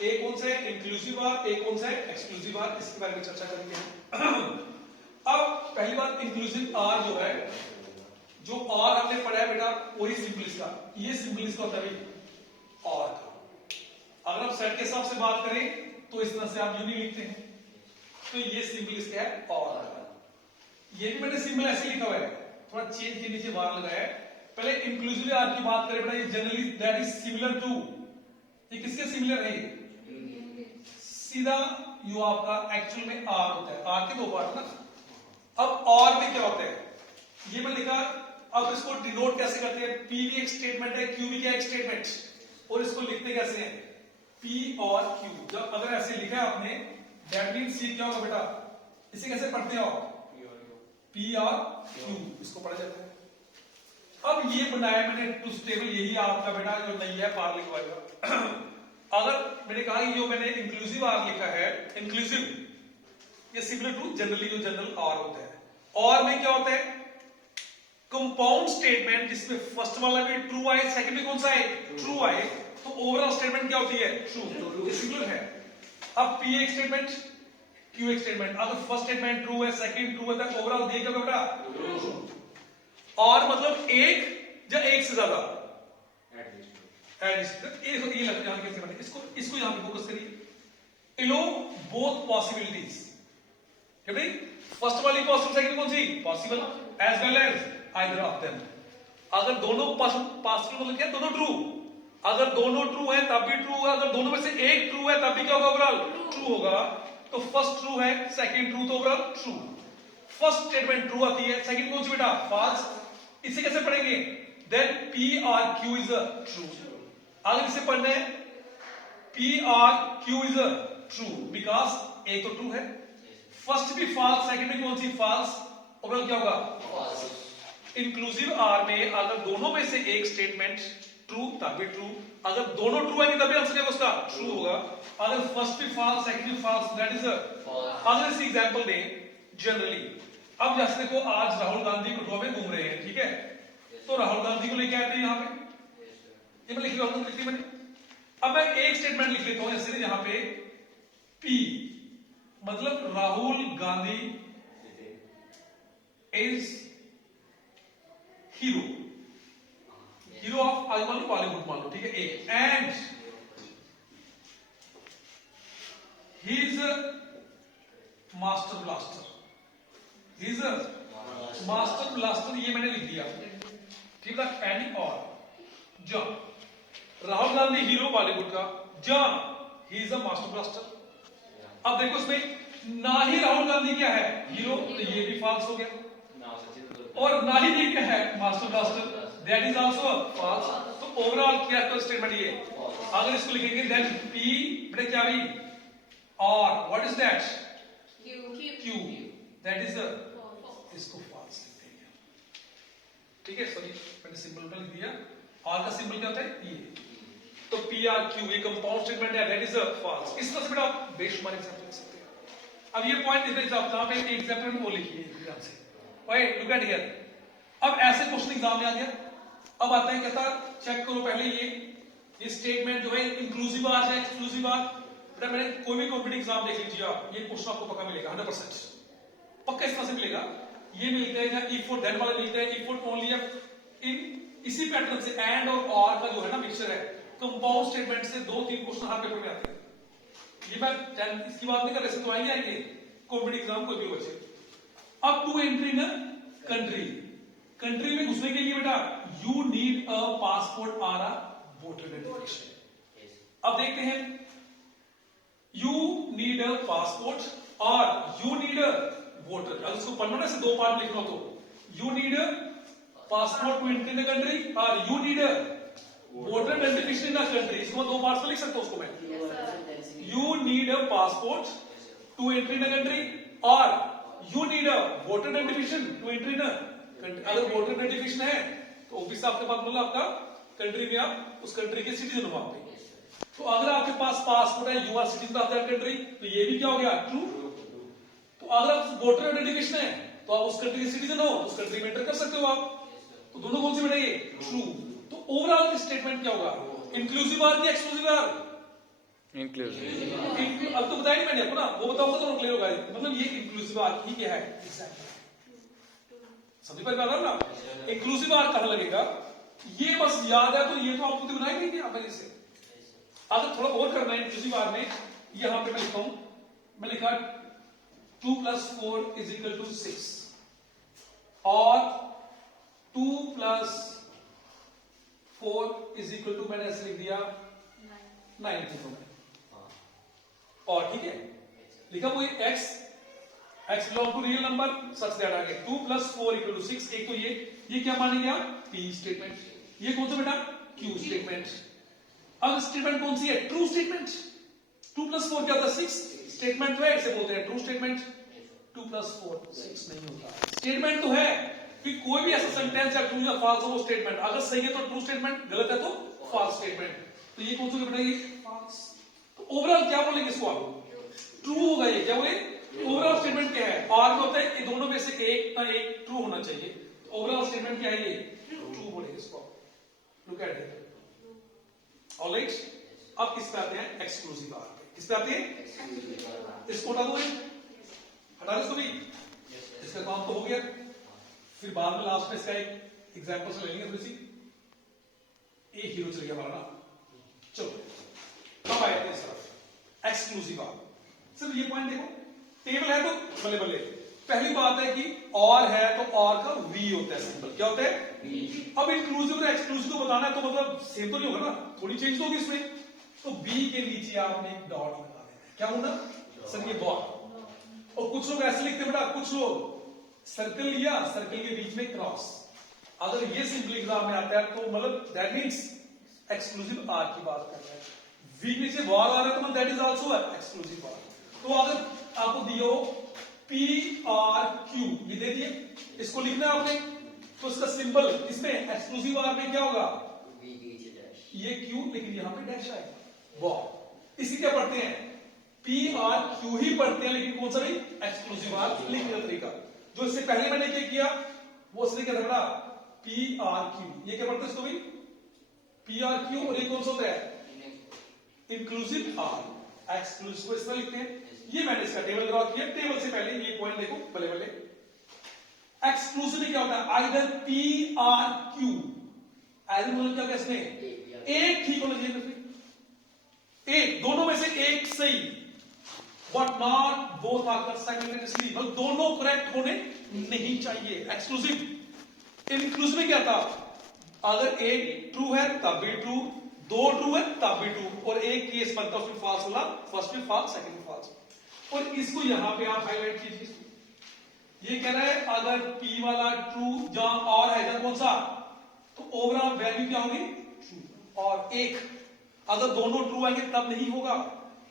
एक कौन सा है इंक्लूसिव आर, एक कौन सा है एक्सक्लूसिव आर, इसके बारे में चर्चा करेंगे। अब पहली बात इंक्लूसिव आर जो है, जो आर हमने पढ़ा है बेटा वही सिंपलिस्ट का, ये सिंपलिस्ट का होता है भाई आर का। अगर आप सेट के हिसाब से बात करें तो इस तरह से आप यूनी लिखते हैं, तो ये सिंपलिस्ट क्या है आर का। ये भी मैंने सिंपल ऐसे लिखा हुआ है, थोड़ा चेंज के नीचे बार लगाया है। पहले इंक्लूसिव आर की बात करें बेटा, ये generally that is similar to, ये किसके सिमिलर है, सीधा यू आपका एक्चुअल में आर होता है, आर के दो पार्ट ना। अब आर में क्या होता है, ये मैं लिखा, अब इसको डिनोट कैसे करते हैं, पी भी एक स्टेटमेंट है, क्यू भी क्या एक स्टेटमेंट, और इसको लिखते कैसे हैं, पी और क्यू। जब अगर ऐसे लिखा है आपने, दैट मीन्स सी क्या होगा बेटा, इसे कैसे पढ़ते हो आप, पी और क्यू, इसको पढ़ा जाता है। अब ये बनाया मैंने ट्रूथ टेबल, यही आपका बेटा जो नहीं है पार लिखवाएगा। अगर मैंने कहा जो मैंने इंक्लूसिव आर लिखा है, इंक्लूसिव ये सिमिलर टू जनरली जो जनरल आर होता है। और में क्या होता है, कंपाउंड स्टेटमेंट जिसमें फर्स्ट वाला भी ट्रू आए, सेकंड में कौन सा है ट्रू आए, तो ओवरऑल स्टेटमेंट क्या होती है ट्रू, ये सिमिलर है। अब पी एक स्टेटमेंट, क्यू एक स्टेटमेंट, अगर फर्स्ट स्टेटमेंट ट्रू है, सेकंड ट्रू है, तो ओवरऑल दे क्या बेटा ट्रू। और मतलब एक या एक से ज्यादा ये लगता है कैसे बने, इसको यहां पे फोकस करिए। इलो बोथ पॉसिबिलिटीज, भाई फर्स्ट वाली पॉसिबल, सेकंड कौन सी possible, as well as either of them. अगर दोनों पॉसिबल मतलब क्या, दोनों ट्रू, अगर दोनों ट्रू है तब भी ट्रू होगा, अगर दोनों में से एक ट्रू है तब भी क्या होगा ओवरऑल ट्रू होगा। तो फर्स्ट ट्रू है, सेकंड ट्रू, तो overall true. First statement true आती है, सेकंड कौन सी बेटा फॉल्स। इसे कैसे पढ़ेंगे, then P or Q is a true. अगर इसे पढ़ना है P or Q is a true, because एक तो ट्रू है, फर्स्ट भी फॉल्स, सेकंड में कौन सी फॉल्स, ओवरऑल क्या होगा फॉल्स। इंक्लूसिव आर में अगर दोनों में से एक स्टेटमेंट ट्रू तब भी ट्रू, अगर दोनों ट्रू है तभी आंसर क्या उसका ट्रू होगा। अगर फर्स्ट भी फॉल्स, सेकंड भी false, that is a false. अगर इसे एग्जांपल दें जनरली, अब जैसे देखो आज राहुल गांधी कठुआ में घूम रहे हैं, ठीक है, तो राहुल गांधी को लेके आते हैं यहाँ पे, ये मैं लिख रहा हूं, लिख मैंने। अब मैं एक स्टेटमेंट लिख लेता हूं जैसे यहां पे पी मतलब Rahul Gandhi is hero, hero of आज मान लो बॉलीवुड मान लो, ठीक है, एक, and he is master blaster, he is master blaster, ये मैंने लिख दिया, ठीक है। एंड और जॉन, राहुल गांधी हीरो बॉलीवुड का, John he is a master blaster. अब देखो इसमें ना ही राहुल गांधी क्या है हीरो, तो ये भी फॉल्स हो गया, और ना ही ये क्या है master blaster, that is also false. तो ओवरऑल क्या तो स्टेटमेंट ये, अगर इसको लिखेंगे देन पी बेटा क्या भी और what is that Q, that is इसको फॉल्स लिखते हैं, ठीक है। सॉरी मैंने सिंबल लिख दिया, और का सिंबल क्या होता है ये, तो पी आर क्यू ये कंपाउंड स्टेटमेंट है, दैट इज फॉल्स। इस तरह से बेटा आप बेशुमार एग्जांपल लिख सकते हैं। अब ये पॉइंट इसमें जहां पे एग्जांपल में वो लिखिए ध्यान से, राइट, लुक एट हियर। अब ऐसे क्वेश्चन एग्जाम में आ गया, अब आता है कहता चेक करो पहले ये स्टेटमेंट जो है इंक्लूसिव आर है एक्सक्लूसिव आर। बेटा मैंने कोई भी कॉम्पिटिटिव एग्जाम देख लीजिए आप, ये क्वेश्चन आपको पक्का मिलेगा 100%, पक्का इस तरह से मिलेगा। ये मिलता है या इफ और देन वाला मिलता है, इफ और ओनली इन इसी पैटर्न से एंड और का जो है ना मिक्सचर है, कंपाउंड स्टेटमेंट से 2-3 क्वेश्चन हर पेपर में आते हैं। ये मैं इसकी बात नहीं कर रहा, तो आएंगे आएंगे कॉम्पिटिटिव एग्जाम कोई भी बच्चे। अब to entry in country, country में घुसने के लिए बेटा यू नीड अ पासपोर्ट और अ वोटर आइडेंटिफिकेशन। अब देखते हैं यू नीड अ पासपोर्ट और यू नीड अ वोटर, अगर इसको पढ़ना से दो पार्ट लिखना तो you need a passport to entry in the country और you need a voter identification in the country, इसको दो पार्ट्स में लिख सकता हूं उसको मैं, you need a passport to entry in the country और you need a voter identification to entry in country. अगर वोटर आइडेंटिफिकेशन है तो ऑब्वियसली आपके पास मतलब आपका कंट्री में आप उस कंट्री के सिटीजन हो आप। तो अगर आपके पास पासपोर्ट है, you are citizen of that country, तो ये भी क्या हो गया ट्रू। तो अगर आप वोटर आइडेंटिफिकेशन है तो आप उस कंट्री के सिटीजन हो, उस कंट्री में एंटर कर सकते हो आप, तो दोनों कौन सी बनाइए ट्रू। तो ओवरऑल स्टेटमेंट क्या होगा, इंक्लूसिव आर की एक्सक्लूसिव आर, इंक्लूसिव। अब तो बताया नहीं मैंने आपको ना, वो बताऊंगा तो क्लियर होगा। मतलब ये इंक्लूसिव आर ही क्या है एग्जैक्टली, समझ पर बात ना। इंक्लूसिव आर कहां लगेगा ये बस याद है, तो ये तो आपको बनाई नहीं थी पहले से। अगर थोड़ा और करना है इंक्लूसिव आर में, यहां पे मैं लिखता हूं, मैं लिखा 2 + 4 = 6 और 2 + 4 = मैंने ऐसे लिख दिया 9 लिखा मैंने। और ठीक है लिखा वो x belong to real number such that आ गया 2 + 4 = 6। एक तो ये क्या मान लिया p स्टेटमेंट, ये कौन सा बेटा q स्टेटमेंट। अब स्टेटमेंट कौन सी है ट्रू स्टेटमेंट। 2 + 4 क्या होता है 6 स्टेटमेंट तो है, इसे बोलते हैं ट्रू स्टेटमेंट। 2 + 4 6 नहीं होता, स्टेटमेंट तो है कि कोई भी ऐसा सेंटेंस या ट्रू या फॉल्स हो वो स्टेटमेंट, अगर सही है तो ट्रू स्टेटमेंट, गलत है तो फॉल्स स्टेटमेंट। तो ये कौन सा बेटा ये फॉल्स। तो ओवरऑल क्या बोलेंगे इसको आप ट्रू होगा। ये क्या बोले ओवरऑल स्टेटमेंट क्या है, और में होता है कि दोनों में से एक ना एक ट्रू होना चाहिए। तो ओवरऑल स्टेटमेंट क्या है ये ट्रू बोलेंगे इसको। Look at it alright. अब किस पे आते हैं एक्सक्लूसिव आर पे। किस पे आते हैं इसको हटा दो, हटा दो इसको भी, इसका काम तो हो गया। फिर बाद में लास्ट में इसका एक एग्जांपल से ले लेंगे थोड़ी सी। एक हीरो चल गया हमारा ना, चलो अब आए थे इस तरफ एक्सक्लूसिव आर। सिर्फ ये पॉइंट देखो, टेबल है तो बल्ले बल्ले। पहली बात है कि और है तो और का वी होता है सिंबल, क्या होता है वी। अब इंक्लूसिव और एक्सक्लूसिव को बताना है तो मतलब सेम तो नहीं होगा ना, थोड़ी चेंज तो होगी इसमें। तो बी के नीचे आपने एक डॉट बना देना है, क्या होना सर ये डॉट। और कुछ लोग ऐसे लिखते हैं बेटा, कुछ लोग सर्कल लिया, सर्कल के बीच में क्रॉस। अगर ये सिंपल एग्जाम में आता है तो मतलब दैट मींस एक्सक्लूसिव आर की बात कर रहे हैं। वी नीचे वॉल आ रहा है तो मतलब that is also exclusive or. तो अगर आपको दियो पी आर क्यू ये दे दिए, इसको लिखना है आपने, तो इसका सिंबल इसमें एक्सक्लूसिव आर में क्या होगा ये क्यू, लेकिन यहां पे डैश आएगा वॉल। इसी क्या पढ़ते हैं पी आर क्यू ही पढ़ते हैं, लेकिन कौन सा नहीं एक्सक्लूसिव आर लिखने का तरीका। जो इससे पहले मैंने क्या किया वो इसलिए क्या था बेटा पी आर क्यू, ये क्या पढ़ते हैं इसको भी पी आर क्यू, और ये कौन सा होता है इंक्लूसिव आर। एक्सक्लूसिव को इस तरह लिखते हैं। ये मैंने इसका टेबल ड्रॉ किया, टेबल से पहले ये पॉइंट देखो बल्ले बल्ले। एक्सक्लूसिव क्या होता है either P or Q, either मतलब क्या होगा इसमें एक ठीक होना चाहिए, एक दोनों में से एक सही, बट नॉट बोथ आकर साइमल्टेनियसली, मतलब दोनों करेक्ट होने नहीं चाहिए। एक्सक्लूसिव इंक्लूसिव में क्या था अगर एक ट्रू है तब भी ट्रू, दो ट्रू है तब भी ट्रू, और एक केस बनता उसमें फॉल्स होला, फर्स्ट में फॉल्स सेकंड में फॉल्स। और इसको यहां पे आप हाईलाइट कीजिए, ये कह रहा है अगर P वाला ट्रू जहां और है जहां कौन सा, तो ओवरऑल वैल्यू क्या होगी ट्रू। और एक अगर दोनों ट्रू आएंगे तब नहीं होगा,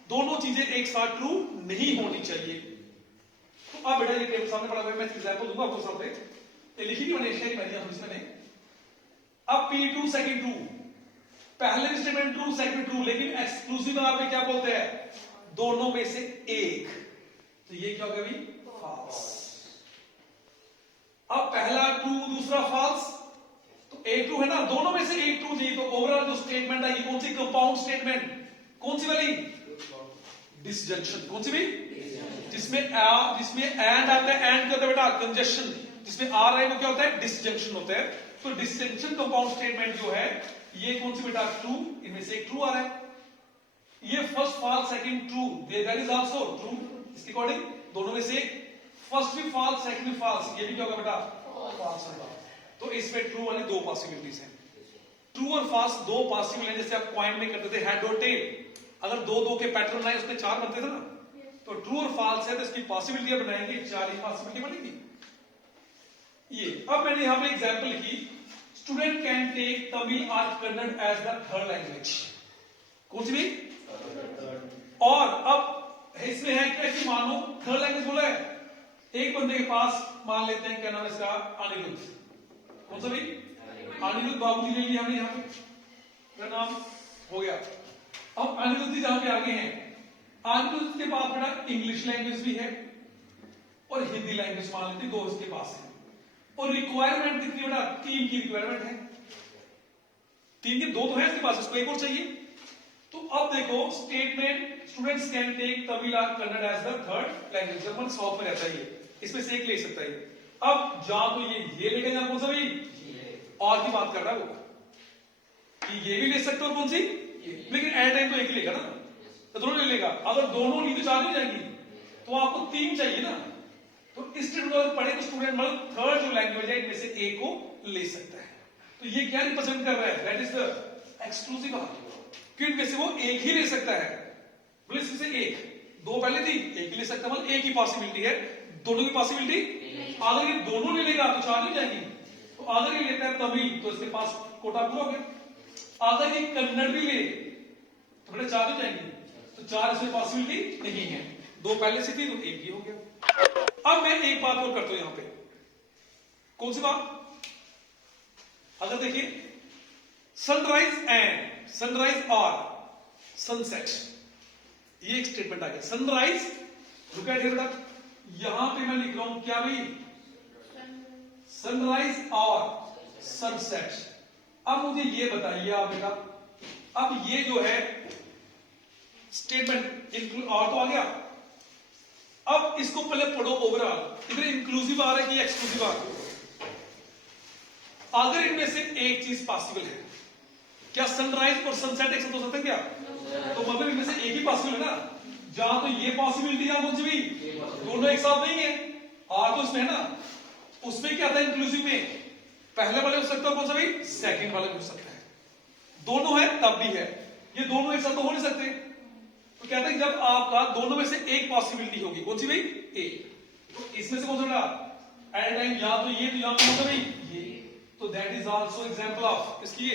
दोनों चीजें एक साथ ट्रू नहीं होनी चाहिए। तो अब बेटा ये टेबल सामने पड़ा हुआ है, मैं एग्जांपल दूंगा आपको सामने, ये लिखी नहीं मैंने शेयर कर दिया मैंने। अब P2 सेकंड ट्रू, पहले भी स्टेटमेंट ट्रू सेकंड ट्रू, लेकिन एक्सक्लूसिव आर में क्या बोलते हैं दोनों में से एक, तो ये क्या होगा भी फॉल्स। अब पहला ट्रू दूसरा फॉल्स, तो एक ट्रू है ना, दोनों में से एक ट्रू चाहिए। तो ओवरऑल जो स्टेटमेंट है ये कौन सी कंपाउंड स्टेटमेंट, कौन सी वाली डिसजंक्शन, कौन सी भी जिसमें एंड आता है, एंड क्या होता है बेटा कंजक्शन, जिसमें आर है वो क्या होता है डिसजंक्शन होता है। तो डिसजंक्शन कंपाउंड स्टेटमेंट जो है ये कौन सी बेटा ट्रू, इनमें से एक ट्रू आ रहा है। ये first false second true, that is also true. इसके अकॉर्डिंग दोनों में से फर्स्ट भी फॉल्स सेकंड भी फॉल्स, ये भी क्या होगा बेटा फॉल्स होगा। तो इसमें ट्रू वाली दो पॉसिबिलिटीज हैं, ट्रू और फॉल्स दो पॉसिबल है। जैसे आप कॉइन में करते थे हेड और टेल, अगर दो दो के पैटर्न बनाए उसमें चार बनते थे ना, तो ट्रू और फॉल्स है तो इसकी पॉसिबिलिटी बनाएंगे, चार ही पॉसिबिलिटी बनेगी। ये अब मैंने यहां पे एग्जांपल लिखी, स्टूडेंट कैन टेक तमिल और Kannada as the third language, कौन सी भी। और अब इसमें है कैसी मानो थर्ड लैंग्वेज बोला है, एक बंदे के पास मान लेते हैं क्या नाम है इसका अनिरुद्ध, कौन सा भी अनिरुद्ध बाबू जी ले लिया हमने यहां पे नाम हो गया। अब अनिरुद्ध जी जहां पे आगे हैं, अनिरुद्ध के पास बेटा इंग्लिश लैंग्वेज भी है और हिंदी लैंग्वेज मान लेते दो उसके पास है। और रिक्वायरमेंट कितनी बेटा तीन की रिक्वायरमेंट है, तीन के दो तो है इसके पास, इसको एक और चाहिए। तो अब देखो statement students can take Tamil और Kannada as the third language, German south में रहता है ये, इसमें से एक ले सकता है। अब जहां तो ये लेगा या कौन सा भाई और की बात कर रहा है वो, कि ये भी ले सकते हो कौन सी, लेकिन एट टाइम तो एक ही लेगा ना, तो दोनों ले लेगा। अगर दोनों ली तो चार नहीं जाएंगी, तो आपको तीन चाहिए ना, तो इस अगर पढ़े तो स्टूडेंट मतलब थर्ड जो लैंग्वेज है इनमें से एक को ले सकता है। तो ये क्या रिप्रेजेंट कर रहा है, that is the exclusive article, क्योंकि इनमें से वो एक ही ले सकता है। बोले इसमें से एक, दो पहले थी, एक ही ले सकता है, मतलब एक ही पॉसिबिलिटी है, दोनों की पॉसिबिलिटी। अगर ये दोनों ले लेगा तो चार नहीं जाएगी, तो अगर ये लेता है तमिल तो इसके पास कोटा पूरा हो गया। अगर ये कन्नड़ भी ले तो बेटा चार नहीं जाएंगे, तो चार इसमें पॉसिबिलिटी नहीं है, दो पहले से थी तो एक ही हो गया। अब मैं एक बात और करता हूं यहां पे, कौन सी बात, अगर देखिए सनराइज और सनसेट, ये एक स्टेटमेंट आ गया। सनराइज लुक एट हियर, यहां पे मैं लिख रहा हूं क्या भाई, सनराइज और सनसेट। अब मुझे ये बताइए आप बेटा, अब ये जो है स्टेटमेंट इंक्लूड और तो आ गया, अब इसको पहले पढ़ो ओवरऑल, इधर इंक्लूसिव आ रहा है कि एक्सक्लूसिव आ रहा है। अगर इनमें से एक चीज पॉसिबल है, क्या सनराइज और सनसेट एक साथ हो सकते हैं क्या? तो मतलब इनमें से एक ही पॉसिबल है ना, जहां तो ये पॉसिबिलिटी है कौन सी भी, दोनों एक साथ नहीं है, और तो इसमें है ना, उसमें क्या था इंक्लूसिव में, पहले वाले हो सकता है कौन सा भाई, सेकंड वाले हो सकता है, दोनों है तब भी है, ये दोनों एक साथ तो हो नहीं सकते। तो कहते हैं जब आपका दोनों में से एक पॉसिबिलिटी होगी, कौन सी भाई, एक, तो इसमें से कौन सा एट टाइम या तो ये तो या कौन सा भाई ये, तो that is also example of इसकी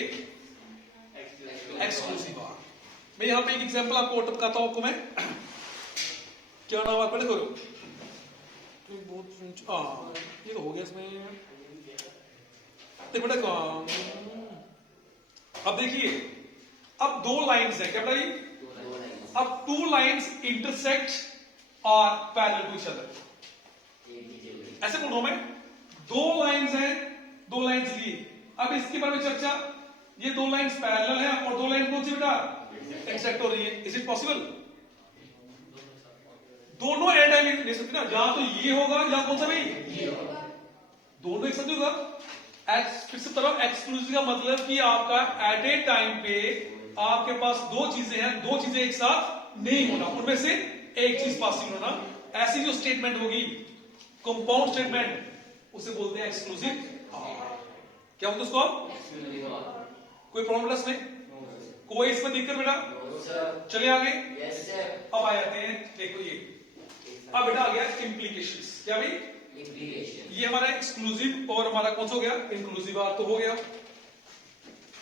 एक्सक्लूसिव आर। मैं यहां पे एक एग्जांपल आपको बताता हूं, आपको मैं क्या नाम आप पढ़े करो, तो बहुत ये तो हो गया इसमें, देखो बेटा अब देखिए, अब दो लाइंस है क्या भाई, अब टू लाइंस इंटरसेक्ट और पैरेलल टू ईच अदर, ऐसे बोल रहा हूं मैं, दो लाइंस हैं, दो लाइंस लिए, अब इसके बारे में चर्चा, ये दो लाइंस पैरेलल है और दो लाइन कौन सी बेटा इंटरसेक्ट हो रही है, इज इट पॉसिबल? दोनों एट टाइम ले सकते ना, जहां तो ये होगा या कौन सा भाई ये होगा, दोनों एक साथ होगा। फिर से तरफ एक्सक्लूसिव का मतलब कि आपका एट ए टाइम पे आपके पास दो चीजें हैं, दो चीजें एक साथ नहीं होना, उनमें से एक चीज पॉसिबल होना, ऐसी जो स्टेटमेंट होगी कंपाउंड स्टेटमेंट, उसे बोलते हैं एक्सक्लूसिव। क्या बोलते उसको? कोई प्रॉब्लम इसमें, कोई इसमें दिक्कत बेटा? चले आगे, अब आ जाते हैं, देखो ये अब बेटा आ गया इम्प्लीकेशंस, क्या भाई इम्प्लीकेशन, ये हमारा एक्सक्लूसिव और हमारा कौन सा हो गया, इंक्लूसिव आर तो हो गया।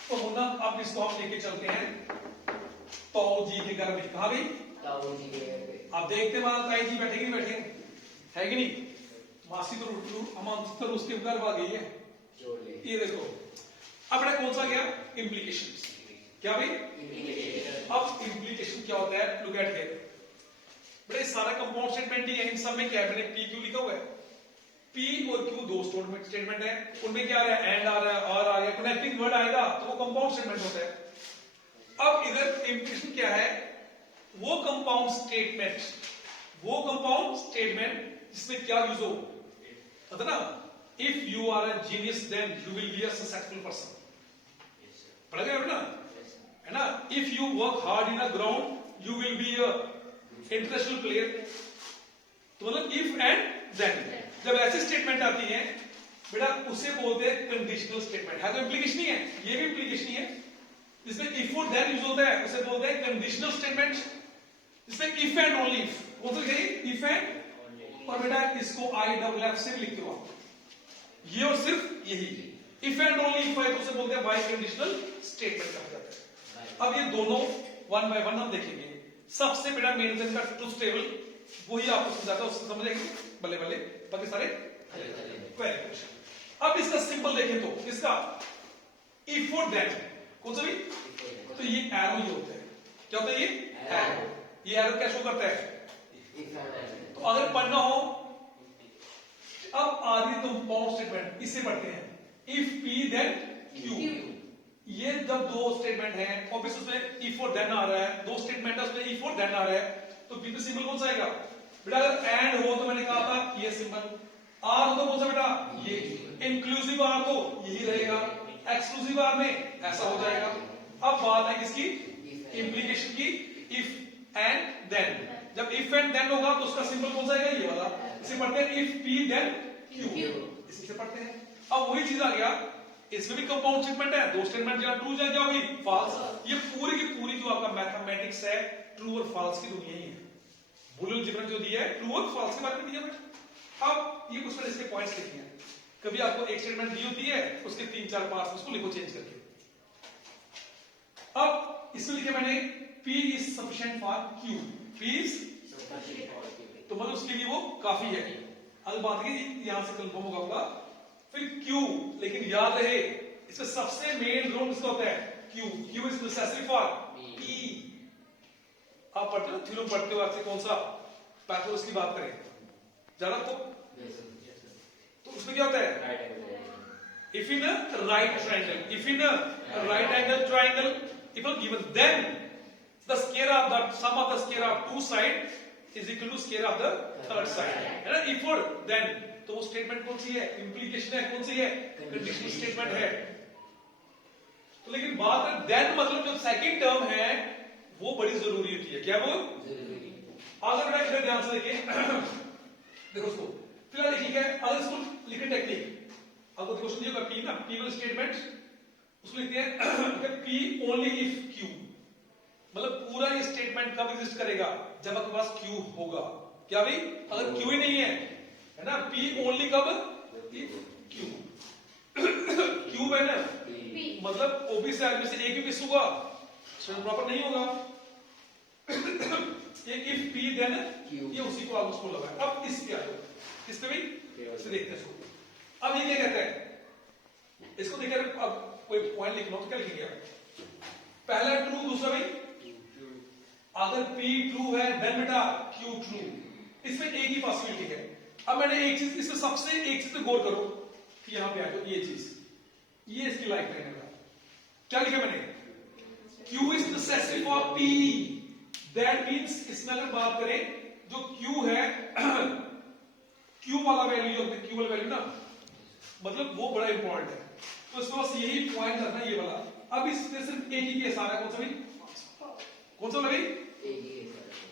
तो होना अब इसको हम लेके चलते हैं ताऊ जी के घर में, कहा भाई ताऊ जी के घर पे, अब देखते हैं हमारा ताई जी बैठेगी नहीं बैठेंगे, है कि नहीं, मासी तो हम उसके घर आ गई है, ये देखो अब बेटा कौन सा गया इम्प्लीकेशंस, क्या भाई इम्प्लीकेशन। अब इम्प्लीकेशन क्या होता है, लुक एट हियर बेटा, सारा कंपाउंड स्टेटमेंट ही है, इन सब में क्या है, मैंने पी क्यू लिखा हुआ है, पी और क्यू दो स्टेटमेंट है, उनमें क्या आ रहा है, एंड आ रहा है, और आ गया, कनेक्टिंग वर्ड आएगा तो वो कंपाउंड स्टेटमेंट होता है। अब इधर इम्प्लीकेशन क्या है, वो कंपाउंड स्टेटमेंट जिसमें क्या यूज हो, पता ना, if you are a genius then you will be a successful person, पढ़ा गया ना, है ना, if you work hard in a ground you will be a international player, तो मतलब इफ एंड देन, जब ऐसी स्टेटमेंट आती है बेटा उसे बोलते हैं कंडीशनल स्टेटमेंट, है तो इम्प्लीकेशन ही है, ये भी इम्प्लीकेशन ही है, जिसमें इफ और देन यूज होता है उसे बोलते हैं कंडीशनल स्टेटमेंट, जिसमें इफ एंड ओनली इफ, कौन सा कहिए इफ एंड, और बेटा इसको आई डबल एफ से भी लिखते हो आप, ये और सिर्फ यही, इफ एंड ओनली इफ है तो उसे बोलते हैं बाय कंडीशनल स्टेटमेंट कहा जाता है। अब ये दोनों वन बाय वन हम देखेंगे, सबसे बेटा मेन का ट्रुथ टेबल वही आपको समझाता है, उससे समझेंगे बल्ले बल्ले, बाकी सारे वेरी गुड। अब इसका सिंपल देखें तो इसका इफ और देन कौन सा भी, तो ये एरो ही होता है, क्या होता है ये एरो क्या शो करता है, तो अगर पढ़ना हो, अब आगे कंपाउंड स्टेटमेंट इससे पढ़ते हैं, इफ पी देन क्यू, ये जब दो स्टेटमेंट है ऑब्वियस उसमें इफ और देन आ रहा है, दो स्टेटमेंट है उसमें इफ और देन आ रहा है, तो बी में सिंबल कौन सा आएगा बेटा? अगर एंड हो तो मैंने कहा था ये सिंबल, आर हो तो कौन सा बेटा? ये। इंक्लूसिव आर तो यही रहेगा, एक्सक्लूसिव आर में ऐसा हो जाएगा। अब बात है किसकी? इंप्लीकेशन की। इफ एंड देन, जब इफ एंड देन होगा तो उसका सिंबल कौन सा आएगा? ये वाला। इसे पढ़ते हैं इफ पी देन क्यू, इसी से पढ़ते हैं। अब वही चीज आ गया, इसमें भी कंपाउंड स्टेटमेंट है, दो स्टेटमेंट जहां ट्रू जाए क्या होगी? फॉल्स। ये पूरी की पूरी जो आपका मैथमेटिक्स है ट्रू और फॉल्स की दुनिया ही है। बूलियन अलजेब्रा जो दिया है ट्रू और फॉल्स के बारे में दिया है। अब ये कुछ इसके पॉइंट्स लिखे हैं। कभी आपको एक स्टेटमेंट दी होती है, उसके 3-4 पार्ट्स, उसको लिखो चेंज करके। अब इसमें लिखे मैंने P is sufficient for Q, P is तो मतलब उसके लिए वो काफी है। अगर बात की यहां से कंफर्म होगा फिर Q, लेकिन याद रहे इसका सबसे मेन रोल किसका होता है? Q, Q is necessary for P। आप पढ़ते हो थ्योरम पढ़ते हो, आपसे कौन सा पैथोलॉजी की बात करें जाना तो उसमें क्या होता है? If in a right triangle, if in a right angle triangle, if a given, then the square of the sum of the square of two sides is equal to square of the third side, है ना? If or then, तो वो statement कौन सी है? Implication है, कौन सी है? Conditional statement है। तो लेकिन बात है then मतलब जो सेकंड टर्म है वो बड़ी जरूरी होती है। क्या वो जरूरी? अगर बेटा इधर ध्यान से देखिए देखो उसको फिलहाल लिखी है, अगर इसको लिखे टेक्निक, आपको क्वेश्चन दिया P ना, P वाला स्टेटमेंट उसको लिखते हैं P ओनली इफ Q, मतलब पूरा ये स्टेटमेंट कब एग्जिस्ट करेगा? जब आपके पास Q होगा। क्या भाई? अगर Q ही नहीं है ना, P ओनली कब? If Q। Q है ना, मतलब OB से आदमी से एक भी मिस होगा, प्रॉपर नहीं होगा। एक इफ P देन Q, ये उसी को आप उसको लगाए। अब इस पे आ जाओ, इस पे भी इसे देखते हैं। अब ये क्या कहते हैं? इसको देखिए, अब कोई पॉइंट लिखना हो तो क्या लिखेंगे आप? पहला ट्रू, दूसरा भी अगर P ट्रू है देन बेटा Q ट्रू। इसमें एक ही पॉसिबिलिटी है। अब मैंने एक चीज, इसमें सबसे एक चीज पे गौर करो कि यहां पे आ जाओ, ये चीज, ये इसकी लाइफ लाइन है। क्या लिखा मैंने? Q is necessary for P, that means इसमें अगर बात करें जो Q है Q वाला वैल्यू, Q वाला वैल्यू ना, मतलब वो बड़ा इंपॉर्टेंट है। तो इसको बस यही पॉइंट रखना है, ये वाला। अब इसमें सिर्फ एक ही केस आ रहा है, कौन सा भाई? कौन सा भाई?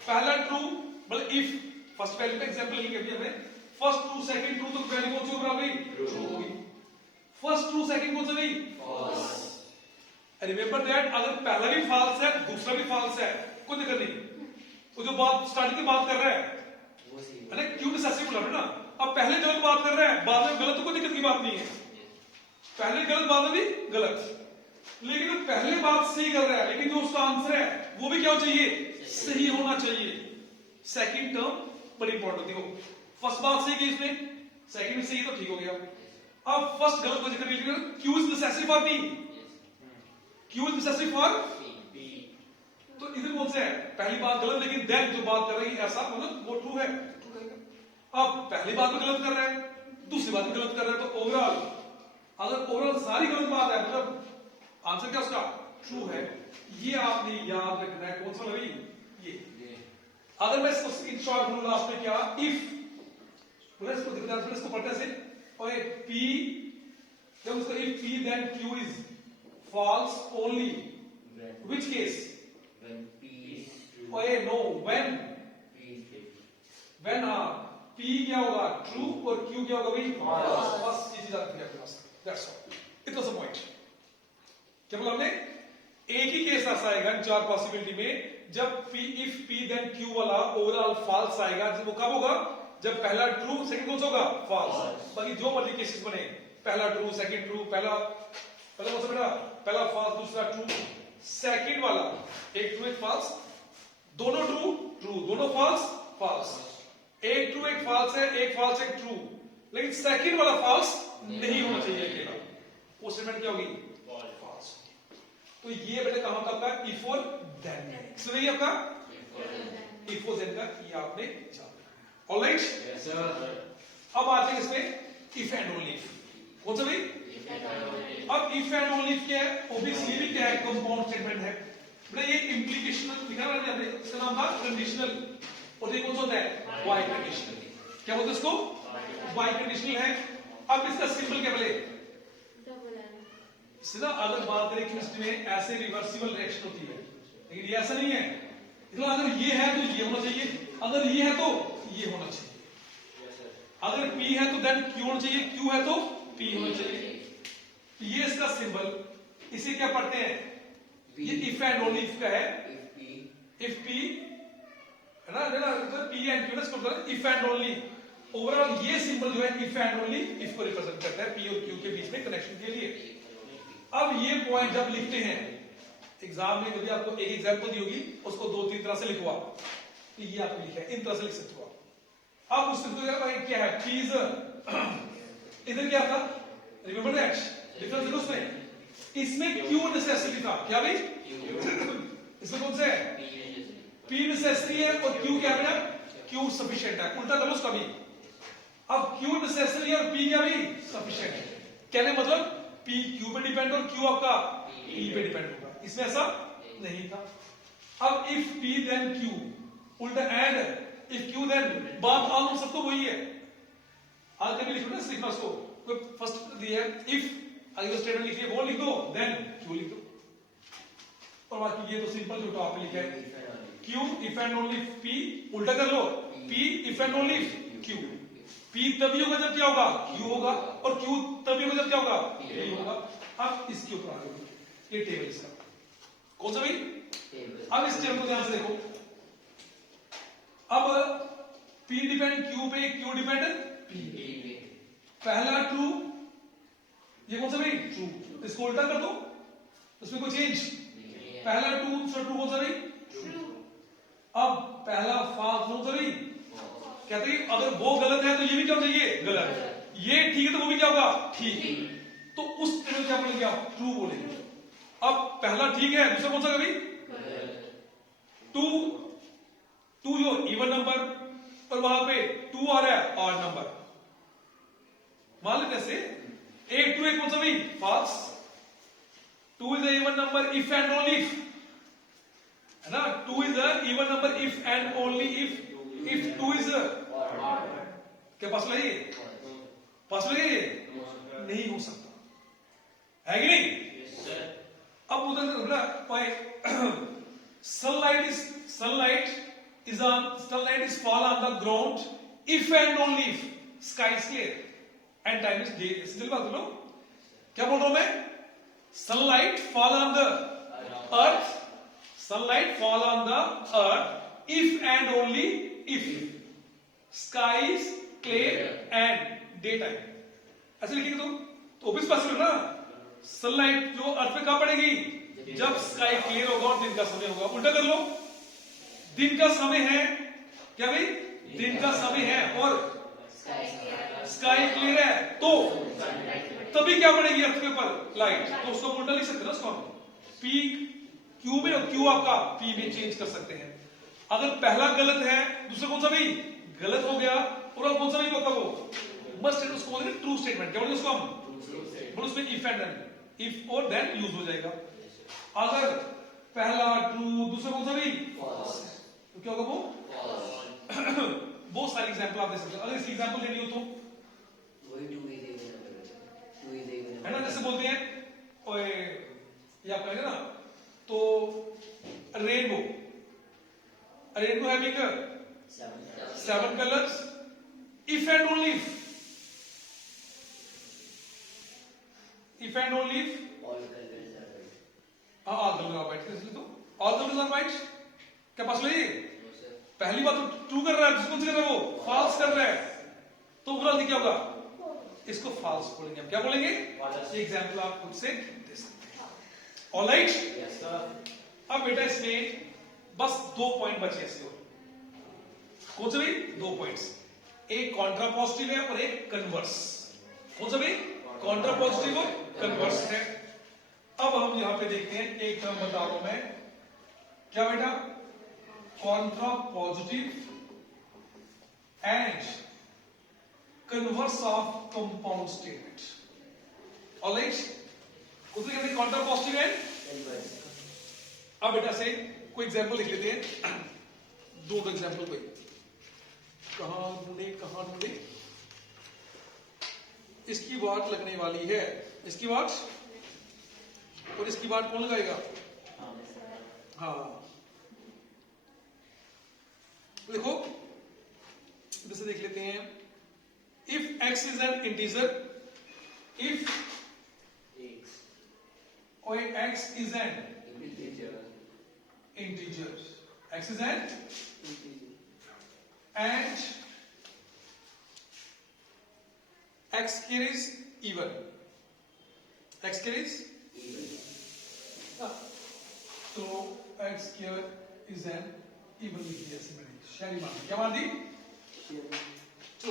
पहला ट्रू, मतलब इफ फर्स्ट वैल्यू का एग्जांपल लेंगे अभी हमें, फर्स्ट ट्रू सेकंड ट्रू, तो वैल्यू कौन सी होगी भाई? ट्रू होगी। फर्स्ट ट्रू सेकंड कौन सा भाई? फॉल्स। रिमेंबर दैट, अगर पहला भी फॉल्स है दूसरा भी फॉल्स है, कोई दिक्कत नहीं। तो जो बात स्टार्टिंग की बात कर रहा है ना, क्यों नेसेसरी बोला है ना, अब पहले गलत बात कर रहा है, बाद में गलत, तो कोई दिक्कत की बात नहीं है। पहले गलत, बाद में भी गलत, लेकिन पहले बात सही कर रहा है, लेकिन जो उसका आंसर है वो भी क्या होना चाहिए? सही होना चाहिए। सेकंड टर्म बड़ी इंपॉर्टेंट होती है। फर्स्ट बात सही की इसमें, सेकंड सही तो ठीक हो गया। अब फर्स्ट गलत को जिक्र लीजिए, Q is necessary for P, Q is necessary for P। तो इधर कौन सा है? पहली बात गलत, लेकिन देन जो बात कर रही है ऐसा, मतलब वो ट्रू है। अब पहली बात में गलत कर रहा है, दूसरी बात में गलत कर रहा है, तो ओवरऑल अगर ओवरऑल सारी गलत बात है, मतलब आंसर क्या उसका? ट्रू है। ये आपने याद रखना है। कौन सा भाई? ये। अगर मैं इसको इन शॉर्ट बोलूं लास्ट में क्या, इफ बोला इसको दिखता है, इसको पढ़ते से और P, जब उसको if P then Q is false only, which case? when P is true, ओए no, when P is true, when P क्या होगा? ट्रू, और Q क्या होगा भाई? फॉल्स। बस ये चीज आती है आपके पास, that's all, it was a point. क्या बोला हमने? एक ही केस ऐसा आएगा इन चार पॉसिबिलिटी में, जब P if P then Q वाला ओवरऑल फॉल्स आएगा। जब वो कब होगा? जब पहला ट्रू सेकंड कौन सा होगा? फॉल्स। बाकी जो मर्जी केसेस बने, पहला ट्रू सेकंड ट्रू, पहला कौन सा बेटा? पहला फॉल्स, दूसरा ट्रू, सेकंड वाला एक ट्रू एक फॉल्स, दोनों ट्रू ट्रू, दोनों फॉल्स फॉल्स, एक ट्रू एक फॉल्स है, एक फॉल्स एक ट्रू, लेकिन सेकंड वाला फॉल्स नहीं होना चाहिए अकेला। वो स्टेटमेंट क्या होगी? फॉल्स। तो ये बेटा कहां का आपका? इफ और देन में। इसमें ये आपका इफ और देन का ये आपने जान लिया। ऑलराइट, yes sir, अब आते हैं इसमें इफ एंड ओनली इफ। कौन सा भाई? अब इफ एंड ओनली क्या है, ऑब्वियसली भी क्या है, कंपाउंड स्टेटमेंट है बेटा। ये इम्प्लीकेशनल लिखा है मैंने, इसका नाम था कंडीशनल, और ये कौन सा होता है, वाई कंडीशनल। क्या बोलते हैं इसको, वाई कंडीशनल है। अब इसका सिंबल क्या बोले, इससे ना अगर बात करें केमिस्ट्री में ऐसे रिवर्सिबल रिएक्शन होती है, लेकिन ये ऐसा नहीं है। इसलिए अगर ये है तो ये होना चाहिए, अगर ये है तो ये होना चाहिए, अगर P है तो देन Q होना चाहिए, Q है तो P होना चाहिए। ये इसका सिंबल, इसे क्या पढ़ते हैं, ये इफ एंड ओनली इफ का है। इफ P है ना, P एंड Q ना, इसको इफ एंड ओनली। ओवरऑल ये सिंबल जो है इफ एंड ओनली इफ को रिप्रेजेंट करता है, P और Q के बीच में कनेक्शन के लिए। अब ये पॉइंट जब लिखते हैं एग्जाम में, कभी आपको एक एग्जांपल दी होगी, उसको 2-3 तरह से लिखवा, तो ये आपने लिखा है, इन तरह से लिख सकते हो आप। अब उससे तो क्या है, P इज, इधर क्या था, रिमेंबर दैट डिफरेंस देखो उसमें, इसमें Q नेसेसिटी था, क्या भाई इसमें कौन सा है, P नेसेसरी है और Q क्या है, Q सफिशिएंट है। उल्टा करो उसका भी, अब Q नेसेसरी है और P क्या भाई सफिशिएंट है। कहने मतलब P Q पे डिपेंड और Q आपका P पे डिपेंड होगा, इसमें ऐसा नहीं था। अब इफ P देन Q, उल्टा एंड इफ Q देन, बात ऑलमोस्ट सब तो वही है। आगे भी लिखो ना, लिखना उसको, फर्स्ट दिया है इफ, आगे जो स्टेटमेंट लिखी है वो लिख दो, देन Q लिख दो, और बाकी ये तो सिंपल जो टॉप पे लिखा है Q if and only P, उल्टा कर लो P if and only Q। P तभी होगा जब क्या होगा, Q होगा, और Q तभी होगा जब क्या होगा, P होगा। अब इसके ऊपर आ जाओ, ये टेबल इसका कौन सा भाई, अब इस टेबल को ध्यान से देखो। अब P डिपेंड Q पे, Q डिपेंड P पे। पहला ट्रू, ये कौन सा भाई ट्रू, इसको उल्टा कर दो, उसमें कोई चेंज, पहला ट्रू दूसरा ट्रू कौन सा भाई ट्रू। अब पहला फॉल्स कौन सा भाई, कहते हैं अगर वो गलत है तो ये भी क्या चाहिए गलत, ये ठीक है तो वो भी क्या होगा ठीक, तो उस टेबल क्या बोलेंगे आप, ट्रू बोलेंगे। अब पहला ठीक है, दूसरा कौन सा भाई टू, टू जो इवन नंबर, और वहां पे टू आ रहा है ऑड नंबर, मान लेते ऐसे एक टू, एक कौन सा भाई false, two is even number if and only if, है ना, two is even number if and only if two is, क्या पास लगे, पास लगे, नहीं हो सकता है कि नहीं। अब उधर sunlight is fall on the ground if and only if sky is clear and time is day। Simple बात बोलो, क्या बोल रहा हूं मैं, sunlight fall on the earth, sunlight fall on the earth if and only if sky is clear and daytime। ऐसे लिखेंगे तो ऑब्वियस पॉसिबल ना, सनलाइट जो अर्थ पे कहां पड़ेगी, जब स्काई क्लियर होगा और दिन का समय होगा। उल्टा कर लो, दिन का समय है क्या भाई, दिन का समय है और स्काई क्लियर है, तो तभी क्या पड़ेगी अर्थ के ऊपर लाइट, तो उसको उल्टा लिख सकते हैं ना उसको हम, पी क्यू में, और क्यू आपका पी में चेंज कर सकते हैं। अगर पहला गलत है, दूसरा कौन सा भाई गलत हो गया, और कौन सा भाई होता वो मस्ट, उसको बोलते हैं ट्रू स्टेटमेंट। क्या बोलते हैं उसको हम, उसमें इफ एंड देन, इफ और देन यूज हो जाएगा। अगर पहला ट्रू, दूसरा कौन सा भी फॉल्स, तो क्या होगा वो फॉल्स। बहुत सारी एग्जांपल आप दे सकते हो, अगर इसकी एग्जांपल लेनी हो तो वही टू इज इवन है ना, जैसे बोलते हैं ओए, ये आप कहेंगे ना, तो rainbow, rainbow having 7 colours if and only if and only if all colors are white। all colors are white, इसलिए तो all colors are white। क्या पास लगी, No sir। पहली बात तो ट्रू कर रहा है, दूसरी कौन सी कर रहा है वो फॉल्स कर रहा है, तो पूरा क्या होगा, इसको फॉल्स बोलेंगे हम, क्या बोलेंगे, ये एग्जांपल आप खुद से दे सकते हैं। Alright Yes sir। अब बेटा इसमें बस 2 पॉइंट बचे इसके, और कौन से भाई 2 पॉइंट्स, एक कॉन्ट्रा पॉजिटिव है और एक कन्वर्स। कौन सा भाई कॉन्ट्रा पॉजिटिव और कन्वर्स है। अब हम यहां पे देखते हैं, एक टर्म बता रहा हूं मैं, क्या बेटा, Contra positive and converse of compound statement. Alright, उसे कहते हैं काउंटर पॉजिटिव एंड। Inverse. अब बेटा से कोई एग्जांपल लिख लेते हैं, दो एग्जांपल कोई, कहां ढूंढे, इसकी वाट लगने वाली है, इसकी वाट और इसकी वाट कौन लगाएगा? हाँ देखो जैसे देख लेते हैं, if x is an integer, if और x is an integer, x is an and x carries even, x carries तो x square is an even लिख दिया ऐसे मैंने, शैली मान क्या मान दी? तो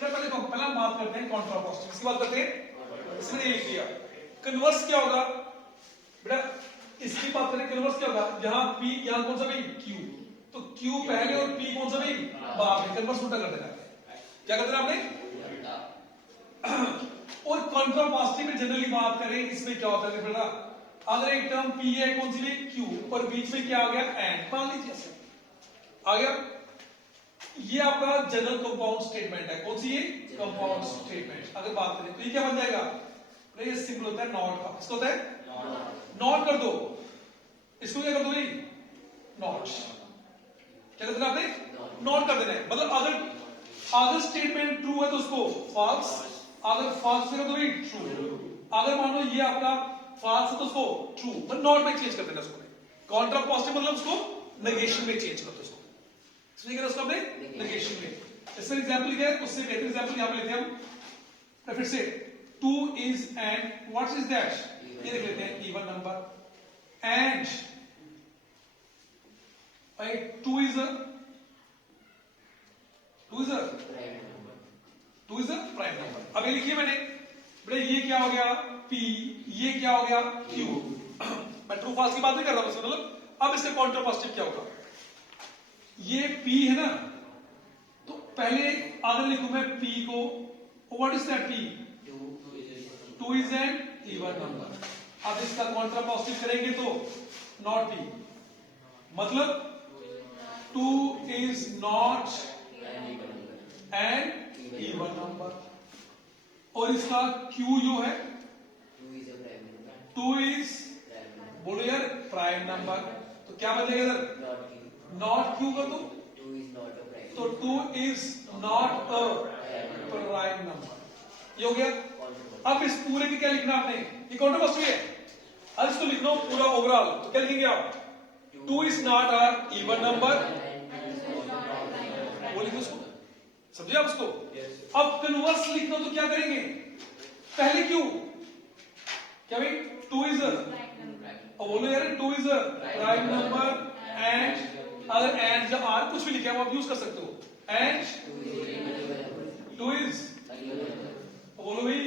पहले बात करते हैं कॉन्ट्रापोजिटिव, इसकी बात करते हैं, इसमें ये लिख दिया। कन्वर्स क्या होगा बेटा, इसकी बात करें कन्वर्स क्या होगा, जहां p यहां कौन सा भाई q, तो q पहले और p कौन सा भाई बाद में, कन्वर्स उल्टा कर देना है। क्या करते हैं आपने? और कॉन्ट्रापोजिटिव में जनरली बात करें इसमें क्या होता है बेटा, अगर एक टर्म p है कौन सी भाई q और बीच में क्या आ गया एंड, मान लीजिए ऐसे आ गया, ये आपका जनरल कंपाउंड स्टेटमेंट है, कौन सी ये कंपाउंड स्टेटमेंट। अगर बात करें तो ये क्या बन जाएगा, ये सिंपल होता है नॉट का, इसको होता है नॉट कर दो, इसको क्या कर दो भाई नॉट, क्या करते हैं आपने नॉट कर देना है, मतलब अगर स्टेटमेंट ट्रू है तो उसको फॉल्स, अगर फॉल्स है तो भाई ट्रू, अगर मान लो ये आपका फॉल्स है तो उसको ट्रू, मतलब नॉट में चेंज कर देना उसको, कॉन्ट्रापोजिटिव मतलब उसको नेगेशन में चेंज कर दो उसको, इसलिए उसको हमने नेगेशन में। इसमें एग्जांपल क्या है, उससे बेहतर एग्जांपल यहां पे लेते हैं हम, फिर से 2 is and what is that, ये देख लेते हैं even number, and 2 is a prime number. अब ये लिखिए मैंने बेटा, ये क्या हो गया p, ये क्या हो गया q, मैं ट्रू फॉल्स की बात नहीं कर रहा हूं, मतलब अब इसका कॉन्ट्रापोजिटिव क्या होगा, ये p है ना, तो पहले अगर लिखूं मैं p को, what is that p, 2 is an even number। अब इसका कॉन्ट्रापोजिटिव करेंगे तो नॉट p, मतलब 2 is not an even number, और इसका q जो है 2 is बोलो यार प्राइम नंबर, तो क्या बचेगा इधर नॉट q कर दो, तो 2 is not a prime number, ये हो गया। अब इस पूरे की क्या लिखना आपने, ये कॉन्ट्रापोजिटिव है, अब इसको लिखना पूरा ओवरऑल, तो क्या लिखेंगे आप, 2 is not a even number, वो लिखो उसको, समझे आप उसको। अब कन्वर्स लिखना तो क्या करेंगे, पहले क्यों क्या भाई 2 is a, और बोलो यार 2 is a prime number, and अगर एंड या आर कुछ भी लिखा है वो आप यूज कर सकते हो, एंड 2 is, बोलो भाई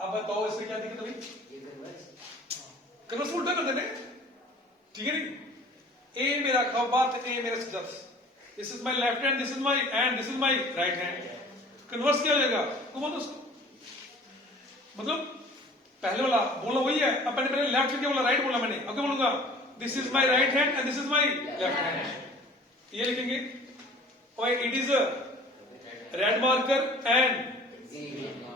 अब बताओ इसमें क्या दिक्कत है भाई, कन्वर्स उल्टा कर देने, ठीक है नहीं, ए मेरा खबर, ए मेरा subject, this is my left hand, this is my and this is my right hand, converse क्या हो जाएगा, घुमा दो उसको, मतलब पहले वाला बोला वही है, अब मैंने पहले लेफ्ट लिख के बोला राइट बोला मैंने, अब क्या बोलूंगा, this is my right hand and this is my left hand, ये लिखेंगे, और it is a red marker and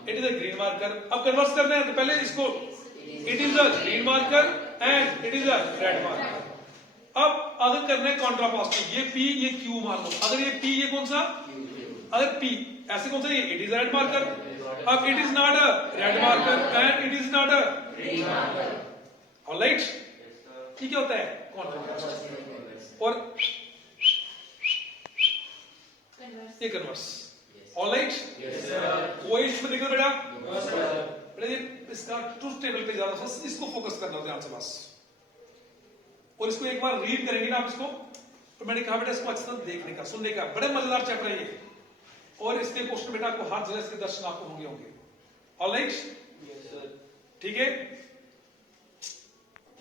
it is a green marker. अब कन्वर्स करना है तो पहले इसको it is a green marker and it is a red marker. अब अगर करना है कॉन्ट्रापोजिटिव, ये P ये Q मान लो, अगर ये P ये कौन सा, अगर P ऐसे कौन सा, ये it is a red marker, अब it is not a red marker and it is not a green marker, alright, ठीक है होता है कॉन्ट्रापोजिटिव, और ये कन्वर्स, ऑलराइट, वो इसमें देखो बेटा, बेटा ये इसका ट्रूथ टेबल पे ज्यादा बस इसको फोकस करना ध्यान से बस, और इसको एक बार रीड करेंगे ना आप इसको, तो मैंने कहा बेटा इसको अच्छे से देखने का सुनने का, बड़े मजेदार चैप्टर है ये, और इसके क्वेश्चन बेटा आपको हर जगह इसके दर्शन आपको होंगे, ऑलराइट, ठीक है।